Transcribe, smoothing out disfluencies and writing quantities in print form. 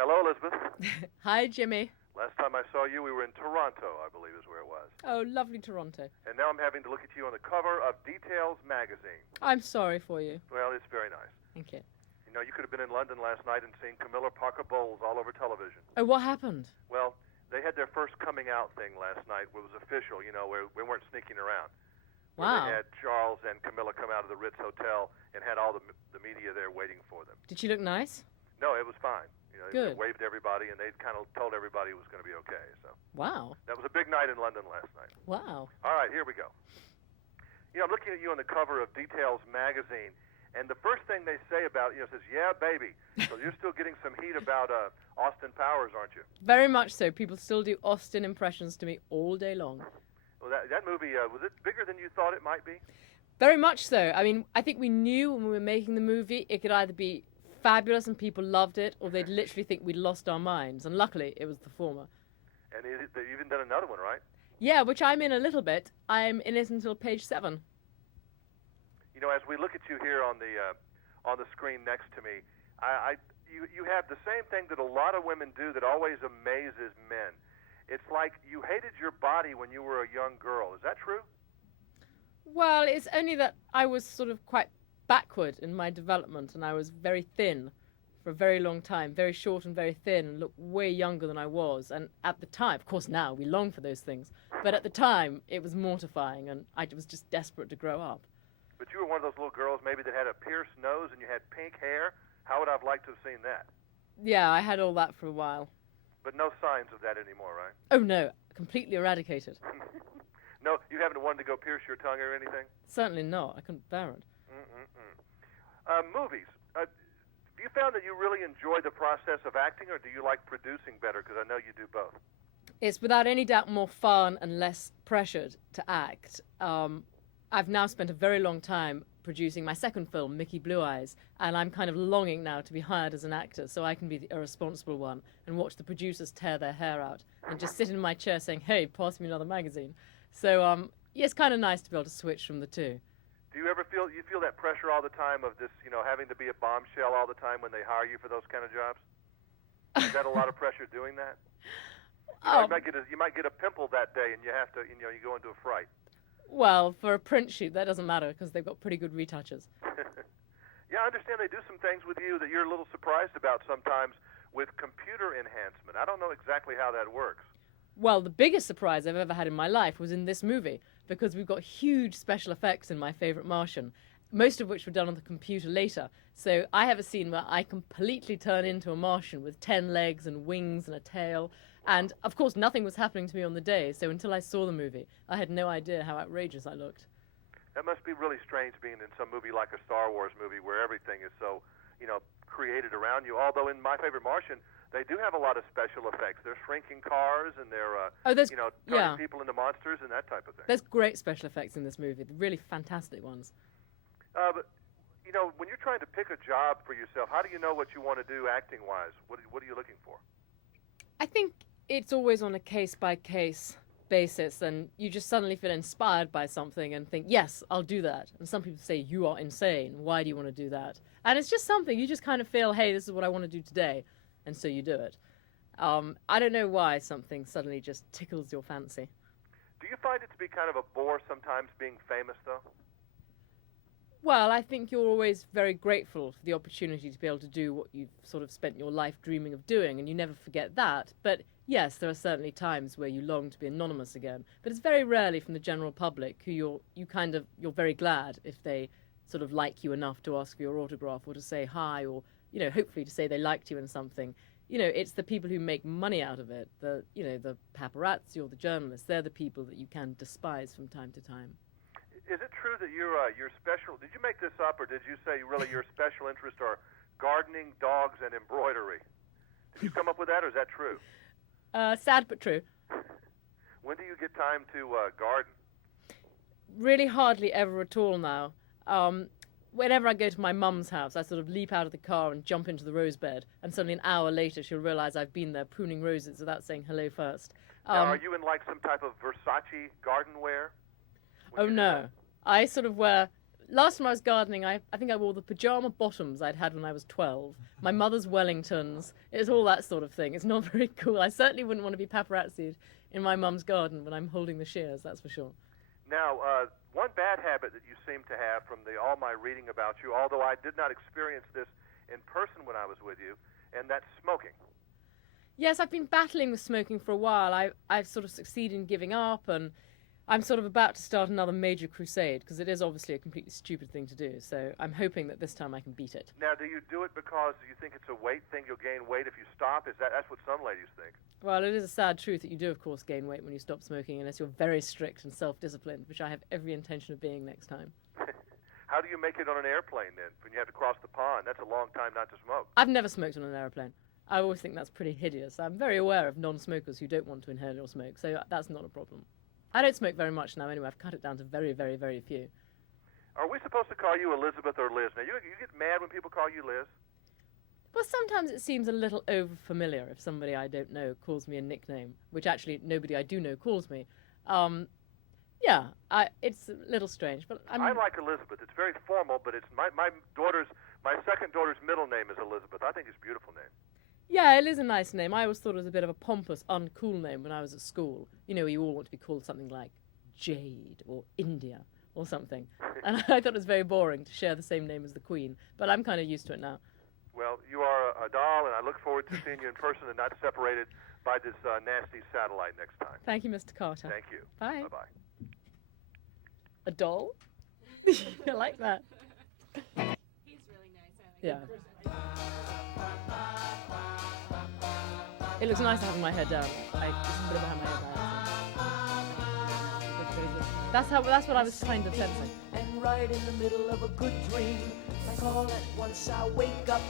Hello, Elizabeth. Hi, Jimmy. Last time I saw you, we were in Toronto, I believe is where it was. Oh, lovely Toronto. And now I'm having to look at you on the cover of Details magazine. I'm sorry for you. Well, it's very nice. Thank you. You know, you could have been in London last night and seen Camilla Parker Bowles all over television. Oh, what happened? Well, they had their first coming out thing last night, where it was official, you know, where we weren't sneaking around. Wow. They had Charles and Camilla come out of the Ritz Hotel and had all the media there waiting for them. Did she look nice? No, it was fine. You know, Good. They waved to everybody, and they kind of told everybody it was going to be okay. So Wow. that was a big night in London last night. Wow. All right, here we go. You know, I'm looking at you on the cover of Details magazine, and the first thing they say about you says, "Yeah, baby." So you're still getting some heat about Austin Powers, aren't you? Very much so. People still do Austin impressions to me all day long. Well, that movie was it bigger than you thought it might be? Very much so. I mean, I think we knew when we were making the movie it could either be fabulous and people loved it, or they'd literally think we'd lost our minds. And luckily, it was the former. And they've even done another one, right? Yeah, which I'm in a little bit. I'm in it until page 7. You know, as we look at you here on the screen next to me, you have the same thing that a lot of women do that always amazes men. It's like you hated your body when you were a young girl. Is that true? Well, it's only that I was sort of quite backward in my development, and I was very thin for a very long time, very short and very thin, and looked way younger than I was. And at the time, of course now we long for those things, but at the time it was mortifying, and I was just desperate to grow up. But you were one of those little girls maybe that had a pierced nose and you had pink hair. How would I have liked to have seen that? Yeah, I had all that for a while. But no signs of that anymore, right? Oh no, completely eradicated. No, you haven't wanted to go pierce your tongue or anything? Certainly not. I couldn't bear it. Movies. Have you found that you really enjoy the process of acting, or do you like producing better? Because I know you do both. It's without any doubt more fun and less pressured to act. I've now spent a very long time producing my second film, Mickey Blue Eyes, and I'm kind of longing now to be hired as an actor so I can be the irresponsible one and watch the producers tear their hair out and just sit in my chair saying, "Hey, pass me another magazine." So, yeah, it's kind of nice to be able to switch from the two. Do you ever feel that pressure all the time of this, you know, having to be a bombshell all the time when they hire you for those kind of jobs? Is that a lot of pressure doing that? You might get a pimple that day, and you have to, you go into a fright. Well, for a print shoot, that doesn't matter because they've got pretty good retouches. Yeah, I understand they do some things with you that you're a little surprised about sometimes with computer enhancement. I don't know exactly how that works. Well, the biggest surprise I've ever had in my life was in this movie because we've got huge special effects in My Favorite Martian, most of which were done on the computer later. So I have a scene where I completely turn into a Martian with 10 legs and wings and a tail. And, of course, nothing was happening to me on the day, so until I saw the movie, I had no idea how outrageous I looked. That must be really strange being in some movie like a Star Wars movie where everything is so, created around you. Although in My Favorite Martian, they do have a lot of special effects. They're shrinking cars and they're, turning people into monsters and that type of thing. There's great special effects in this movie, really fantastic ones. But, when you're trying to pick a job for yourself, how do you know what you want to do acting-wise? What are you looking for? I think it's always on a case-by-case basis, and you just suddenly feel inspired by something and think, yes, I'll do that. And some people say, you are insane. Why do you want to do that? And it's just something. You just kind of feel, hey, this is what I want to do today. And so you do it. I don't know why something suddenly just tickles your fancy. Do you find it to be kind of a bore sometimes being famous, though? Well, I think you're always very grateful for the opportunity to be able to do what you've sort of spent your life dreaming of doing, and you never forget that. But yes, there are certainly times where you long to be anonymous again. But it's very rarely from the general public who you're very glad if they sort of like you enough to ask for your autograph or to say hi or, hopefully to say they liked you in something. It's the people who make money out of it, the paparazzi or the journalists. They're the people that you can despise from time to time. Is it true that your special? Did you make this up, or did you say really your special interests are gardening, dogs, and embroidery? Did you come up with that, or is that true? Sad but true. When do you get time to garden? Really hardly ever at all now. Whenever I go to my mum's house, I sort of leap out of the car and jump into the rose bed, and suddenly an hour later she'll realize I've been there pruning roses without saying hello first. Now, are you in like some type of Versace garden wear? Oh no, I sort of wear last time I was gardening, I think I wore the pyjama bottoms I'd had when I was 12. My mother's Wellingtons. It's all that sort of thing. It's not very cool. I certainly wouldn't want to be paparazzi'd in my mum's garden when I'm holding the shears, that's for sure. Now, one bad habit that you seem to have from all my reading about you, although I did not experience this in person when I was with you, and that's smoking. Yes, I've been battling with smoking for a while. I've sort of succeeded in giving up, and I'm sort of about to start another major crusade, because it is obviously a completely stupid thing to do, so I'm hoping that this time I can beat it. Now, do you do it because you think it's a weight thing, you'll gain weight if you stop? That's what some ladies think. Well, it is a sad truth that you do, of course, gain weight when you stop smoking, unless you're very strict and self-disciplined, which I have every intention of being next time. How do you make it on an airplane, then, when you have to cross the pond? That's a long time not to smoke. I've never smoked on an aeroplane. I always think that's pretty hideous. I'm very aware of non-smokers who don't want to inhale or smoke, so that's not a problem. I don't smoke very much now anyway. I've cut it down to very, very, very few. Are we supposed to call you Elizabeth or Liz? Now, you get mad when people call you Liz? Well, sometimes it seems a little over-familiar if somebody I don't know calls me a nickname, which actually nobody I do know calls me. It's a little strange, but I like Elizabeth. It's very formal, but it's my second daughter's middle name is Elizabeth. I think it's a beautiful name. Yeah, it is a nice name. I always thought it was a bit of a pompous, uncool name when I was at school. You know, you all want to be called something like Jade or India or something. And I thought it was very boring to share the same name as the Queen, but I'm kind of used to it now. Well, you are a doll, and I look forward to seeing you in person and not separated by this nasty satellite next time. Thank you, Mr. Carter. Thank you. Bye. Bye-bye. A doll? I like that. He's really nice. I like Yeah. It looks nice having my head down. I just put it behind my head. That's what I was kind of sensing. And right in the middle of a good dream, like all at once I wake up.